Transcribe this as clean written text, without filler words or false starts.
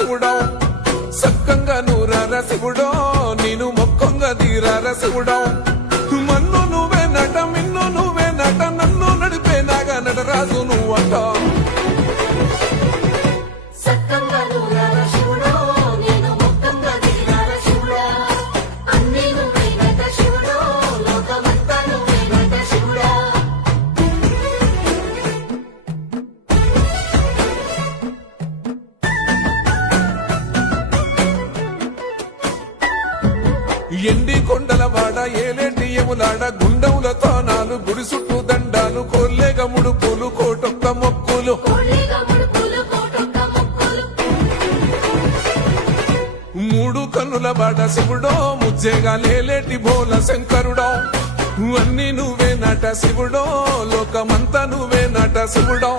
శివుడో సక్కంగా నూరార శివుడో నేను మొక్కంగా తీరార శివుడో మన్ను నువ్వే నట మిన్ను నువ్వే నట నన్ను నడిపే నాగా నటరాజు నువ్వంట ఎండి కొండల వాడ ఏలేటి యములాడ గుండములతో నాలు గుడి చుట్టూ దండాలు కోల్లేగ ముడుపులు కోటొక్క మొక్కులు మూడు కన్నుల వాడ శివుడో ముజ్జేగా లేలేటి భోల శంకరుడో అన్ని నువ్వే నట శివుడో లోకమంతా నువ్వే నట శివుడో